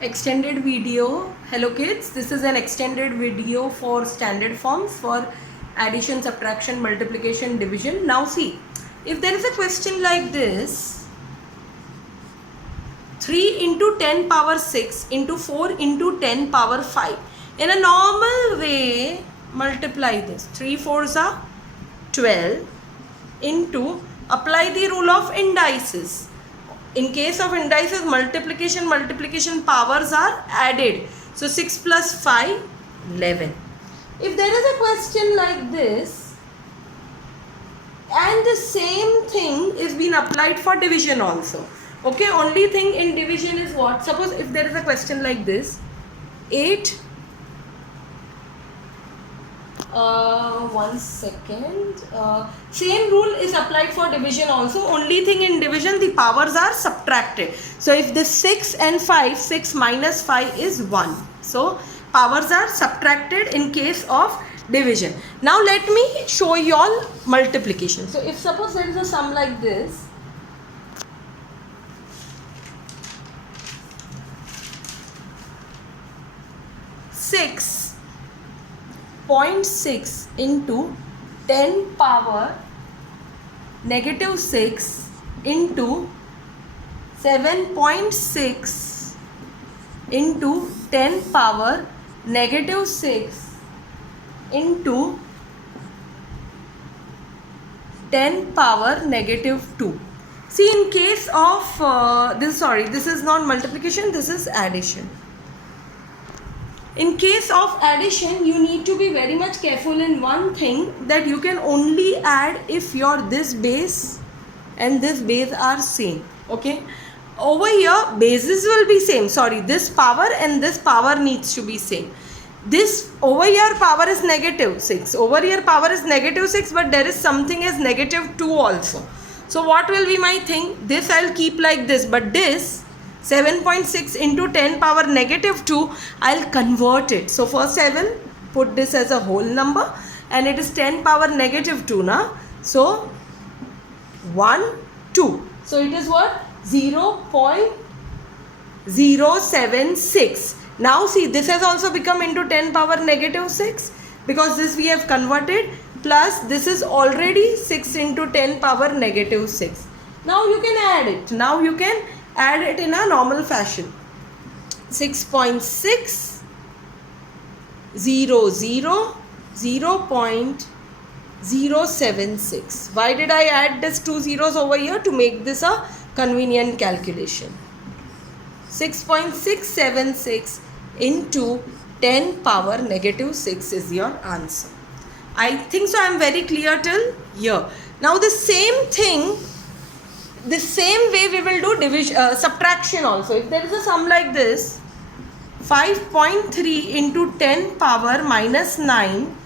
extended video. Hello kids, this is an extended video for standard forms for addition, subtraction, multiplication, division. Now see, if there is a question like this, 3 into 10 power 6 into 4 into 10 power 5. In a normal way, multiply this. 3 4s are 12 into, apply the rule of indices. In case of indices, multiplication powers are added. So 6 plus 5, 11. If there is a question like this, and the same thing is being applied for division also. Okay, only thing in division is what? Suppose if there is a question like this, 8, one second, same rule is applied for division also. Only thing in division, the powers are subtracted. So if this 6 and 5, 6 minus 5 is 1. So powers are subtracted in case of division. Now let me show you all multiplication. So if suppose there is a sum like this, six 0.6 into 10 power negative 6 into 7.6 into 10 power negative 6 into 10 power negative 2. See, in case of this is not multiplication, this is addition. In case of addition, you need to be very much careful in one thing, that you can only add if your this base and this base are same. Okay, over here bases will be same. Sorry, this power and this power needs to be same. This over here power is negative 6, over here power is negative 6, but there is something as negative 2 also. So what will be my thing? This I'll keep like this, but this 7.6 into 10 power negative 2, I'll convert it. So first I will put this as a whole number, and it is 10 power negative 2 na. So 1 2, so it is what? 0.076. Now see, this has also become into 10 power negative 6, because this we have converted, plus this is already 6 into 10 power negative 6. Now you can add it. Now you can add it in a normal fashion. 6.6 0.076. Why did I add this 2 zeros over here? To make this a convenient calculation. 6.676 into 10 power negative 6 is your answer. I think so I am very clear till here. Now the same thing, the same way we will do division, subtraction also. If there is a sum like this, 5.3 into 10 power minus 9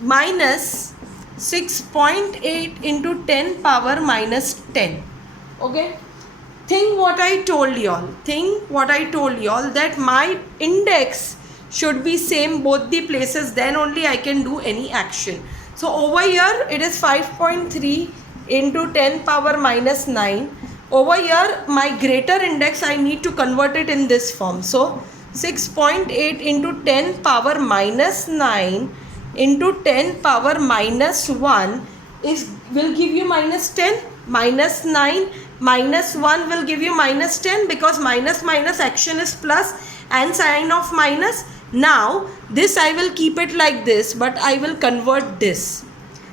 minus 6.8 into 10 power minus 10. Okay, think what I told y'all. That my index should be same both the places, then only I can do any action. So over here it is 5.3 into 10 power minus 9. Over here my greater index, I need to convert it in this form. So 6.8 into 10 power minus 9 into 10 power minus 1 will give you minus 10. Minus 9 minus 1 will give you minus 10, because minus action is plus and sign of minus. Now this I will keep it like this, but I will convert this.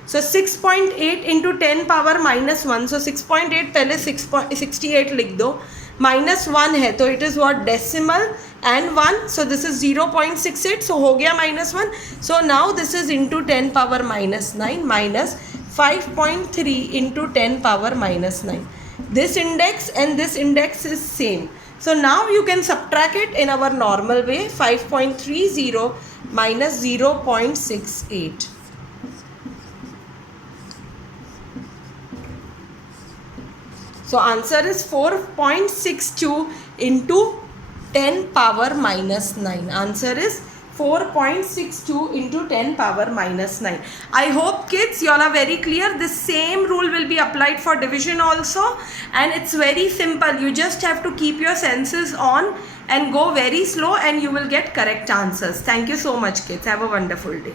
So 6.8 into 10 power minus 1. So 6.8 पहले 68 लिख दो, minus 1 है तो it is what? Decimal and 1. So this is 0.68. So हो गया minus 1. So now this is into 10 power minus 9 minus 5.3 into 10 power minus 9. This index and this index is same. So now you can subtract it in our normal way. 5.30 minus 0.68. So answer is 4.62 into 10 power minus 9. Answer is 4.62 into 10 power minus 9. I hope kids you all are very clear. The same rule will be applied for division also, and it's very simple. You just have to keep your senses on and go very slow and you will get correct answers. Thank you so much kids. Have a wonderful day.